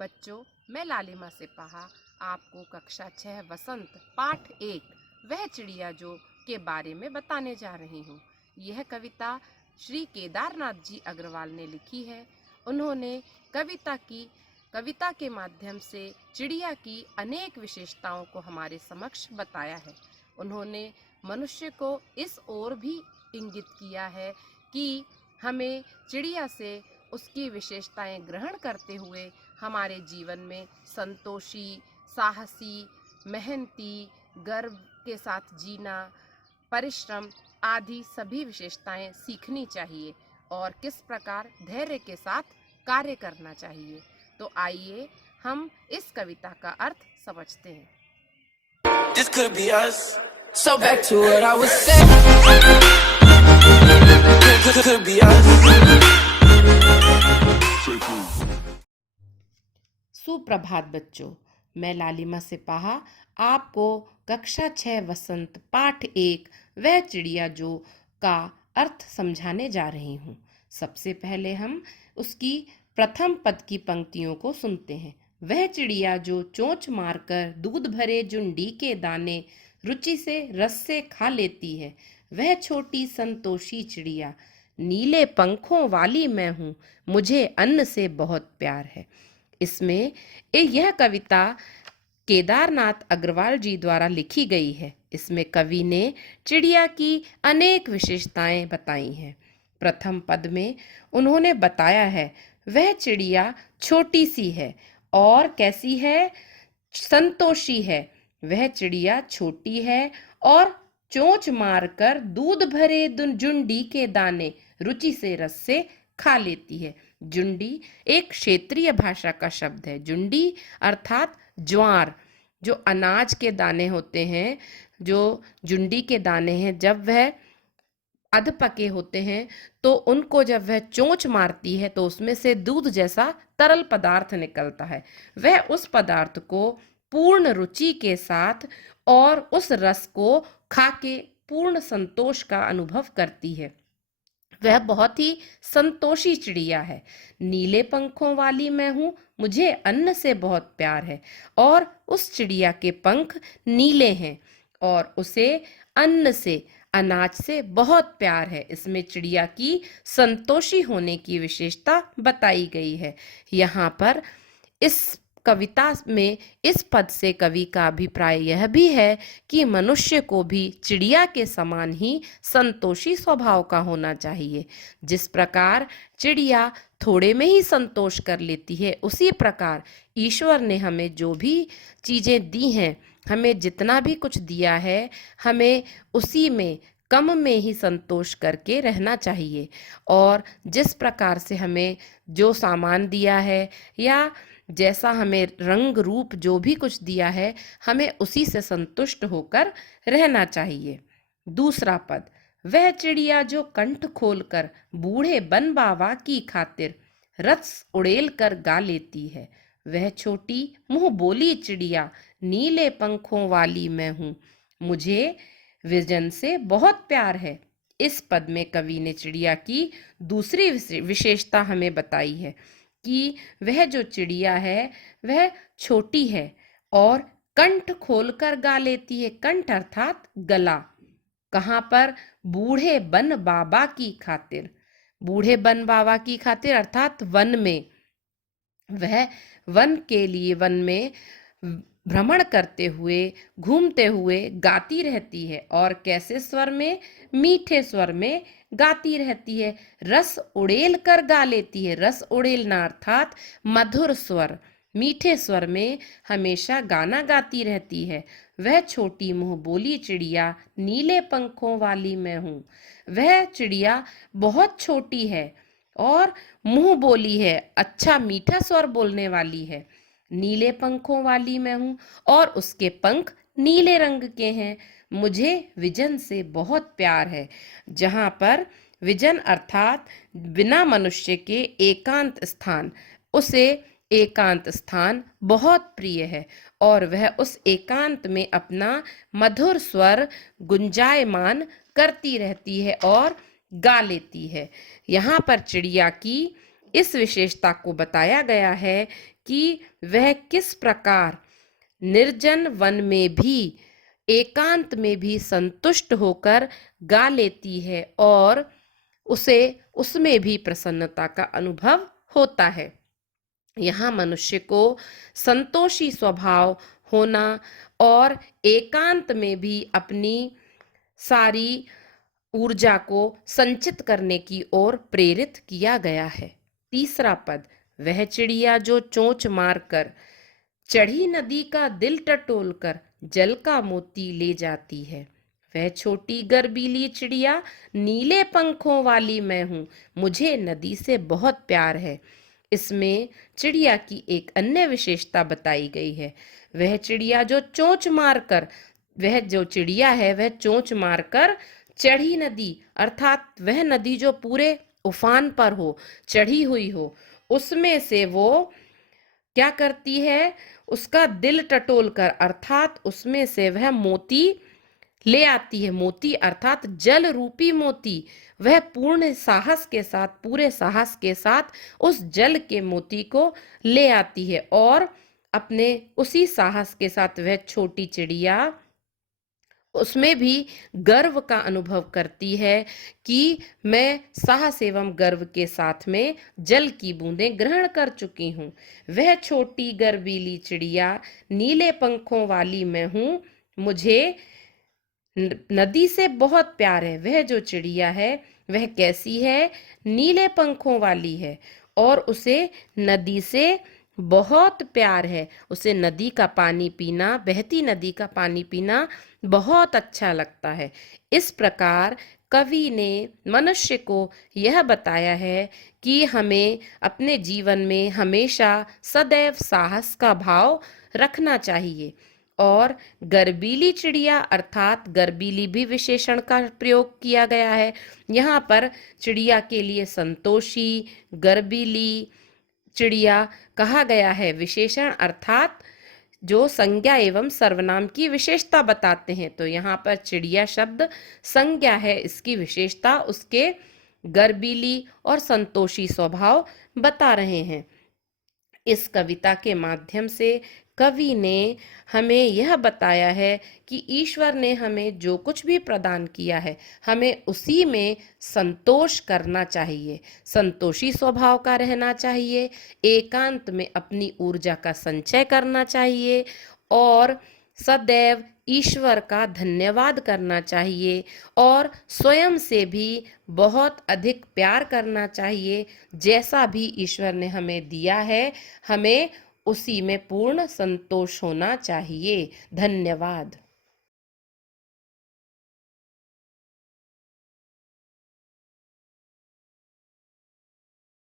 बच्चों, मैं लालिमा सिपाहा आपको कक्षा 6 वसंत पाठ 1 वह चिड़िया जो के बारे में बताने जा रही हूँ। यह कविता श्री केदारनाथ जी अग्रवाल ने लिखी है। उन्होंने कविता के माध्यम से चिड़िया की अनेक विशेषताओं को हमारे समक्ष बताया है। उन्होंने मनुष्य को इस ओर भी इंगित किया है कि हमें चिड़िया से उसकी विशेषताएं ग्रहण करते हुए हमारे जीवन में संतोषी, साहसी, मेहनती, गर्व के साथ जीना, परिश्रम आदि सभी विशेषताएं सीखनी चाहिए और किस प्रकार धैर्य के साथ कार्य करना चाहिए। तो आइए हम इस कविता का अर्थ समझते हैं। This could be us. So back to what I was saying. Could be us. सुप्रभात बच्चों, मैं लालिमा सिपाहा आपको कक्षा 6 वसंत पाठ 1 वह चिड़िया जो का अर्थ समझाने जा रही हूँ। सबसे पहले हम उसकी प्रथम पद की पंक्तियों को सुनते हैं। वह चिड़िया जो चोंच मारकर दूध भरे जुंडी के दाने रुचि से रस से खा लेती है, वह छोटी संतोषी चिड़िया, नीले पंखों वाली मैं हूँ, मुझे अन्न से बहुत प्यार है। इसमें यह कविता केदारनाथ अग्रवाल जी द्वारा लिखी गई है। इसमें कवि ने चिड़िया की अनेक विशेषताएं बताई हैं। प्रथम पद में उन्होंने बताया है वह चिड़िया छोटी सी है और कैसी है, संतोषी है। वह चिड़िया छोटी है और चोंच मारकर दूध भरे जुंडी के दाने रुचि से रस से खा लेती है। जुंडी एक क्षेत्रीय भाषा का शब्द है। जुंडी अर्थात ज्वार, जो अनाज के दाने होते हैं, जो जुंडी के दाने हैं, जब वह अध पके होते हैं तो उनको जब वह चोंच मारती है तो उसमें से दूध जैसा तरल पदार्थ निकलता है। वह उस पदार्थ को पूर्ण रुचि के साथ और उस रस को खा के पूर्ण संतोष का अनुभव करती है। वह बहुत ही संतोषी चिड़िया है। नीले पंखों वाली मैं हूँ, मुझे अन्न से बहुत प्यार है। और उस चिड़िया के पंख नीले हैं और उसे अन्न से, अनाज से बहुत प्यार है। इसमें चिड़िया की संतोषी होने की विशेषता बताई गई है। यहाँ पर इस कविता में इस पद से कवि का अभिप्राय यह भी है कि मनुष्य को भी चिड़िया के समान ही संतोषी स्वभाव का होना चाहिए। जिस प्रकार चिड़िया थोड़े में ही संतोष कर लेती है, उसी प्रकार ईश्वर ने हमें जो भी चीजें दी हैं, हमें जितना भी कुछ दिया है, हमें उसी में कम में ही संतोष करके रहना चाहिए। और जिस प्रकार से हमें जो सामान दिया है या जैसा हमें रंग रूप जो भी कुछ दिया है, हमें उसी से संतुष्ट होकर रहना चाहिए। दूसरा पद, वह चिड़िया जो कंठ खोलकर बूढ़े बन बाबा की खातिर रस उड़ेल कर गा लेती है, वह छोटी मुंह बोली चिड़िया, नीले पंखों वाली मैं हूँ, मुझे विजन से बहुत प्यार है। इस पद में कवि ने चिड़िया की दूसरी विशेषता हमें बताई है कि वह जो चिड़िया है वह छोटी है और कंठ खोलकर गा लेती है। कंठ अर्थात गला। कहाँ पर? बूढ़े बन बाबा की खातिर। बूढ़े बन बाबा की खातिर अर्थात वन में। वह वन के लिए वन में भ्रमण करते हुए, घूमते हुए गाती रहती है। और कैसे स्वर में? मीठे स्वर में गाती रहती है। रस उड़ेल कर गा लेती है। रस उड़ेलना अर्थात मधुर स्वर, मीठे स्वर में हमेशा गाना गाती रहती है। वह छोटी मुंह बोली चिड़िया, नीले पंखों वाली मैं हूँ। वह चिड़िया बहुत छोटी है और मुंह बोली है, अच्छा मीठा स्वर बोलने वाली है। नीले पंखों वाली मैं हूँ और उसके पंख नीले रंग के हैं। मुझे विजन से बहुत प्यार है। जहाँ पर विजन अर्थात बिना मनुष्य के एकांत स्थान, उसे एकांत स्थान बहुत प्रिय है और वह उस एकांत में अपना मधुर स्वर गुंजायमान करती रहती है और गा लेती है। यहाँ पर चिड़िया की इस विशेषता को बताया गया है कि वह किस प्रकार निर्जन वन में भी एकांत में भी संतुष्ट होकर गा लेती है और उसे उसमें भी प्रसन्नता का अनुभव होता है। यहाँ मनुष्य को संतोषी स्वभाव होना और एकांत में भी अपनी सारी ऊर्जा को संचित करने की ओर प्रेरित किया गया है। तीसरा पद, वह चिड़िया जो चोंच मारकर चढ़ी नदी का दिल टटोलकर जल का मोती ले जाती है। वह छोटी गर्बीली चिड़िया नीले पंखों वाली मैं हूँ, मुझे नदी से बहुत प्यार है। इसमें चिड़िया की एक अन्य विशेषता बताई गई है। वह चिड़िया जो चोंच मारकर, वह जो चिड़िया है वह चोंच मारकर चढ़ी नदी, अर्थात वह नदी जो पूरे उफान पर हो, चढ़ी हुई हो, उसमें से वो क्या करती है, उसका दिल टटोल कर, अर्थात उसमें से वह मोती ले आती है। मोती अर्थात जल रूपी मोती। वह पूर्ण साहस के साथ, पूरे साहस के साथ उस जल के मोती को ले आती है और अपने उसी साहस के साथ वह छोटी चिड़िया उसमें भी गर्व का अनुभव करती है कि मैं साहस एवं गर्व के साथ में जल की बूंदें ग्रहण कर चुकी हूँ। वह छोटी गर्वीली चिड़िया नीले पंखों वाली मैं हूँ, मुझे नदी से बहुत प्यार है। वह जो चिड़िया है वह कैसी है, नीले पंखों वाली है और उसे नदी से बहुत प्यार है। उसे नदी का पानी पीना, बहती नदी का पानी पीना बहुत अच्छा लगता है। इस प्रकार कवि ने मनुष्य को यह बताया है कि हमें अपने जीवन में हमेशा सदैव साहस का भाव रखना चाहिए। और गर्बीली चिड़िया अर्थात गर्बीली भी विशेषण का प्रयोग किया गया है। यहाँ पर चिड़िया के लिए संतोषी, गर्बीली चिड़िया कहा गया है। विशेषण अर्थात जो संज्ञा एवं सर्वनाम की विशेषता बताते हैं। तो यहाँ पर चिड़िया शब्द संज्ञा है, इसकी विशेषता उसके गर्बीली और संतोषी स्वभाव बता रहे हैं। इस कविता के माध्यम से कवि ने हमें यह बताया है कि ईश्वर ने हमें जो कुछ भी प्रदान किया है, हमें उसी में संतोष करना चाहिए, संतोषी स्वभाव का रहना चाहिए, एकांत में अपनी ऊर्जा का संचय करना चाहिए और सदैव ईश्वर का धन्यवाद करना चाहिए और स्वयं से भी बहुत अधिक प्यार करना चाहिए। जैसा भी ईश्वर ने हमें दिया है, हमें उसी में पूर्ण संतोष होना चाहिए। धन्यवाद।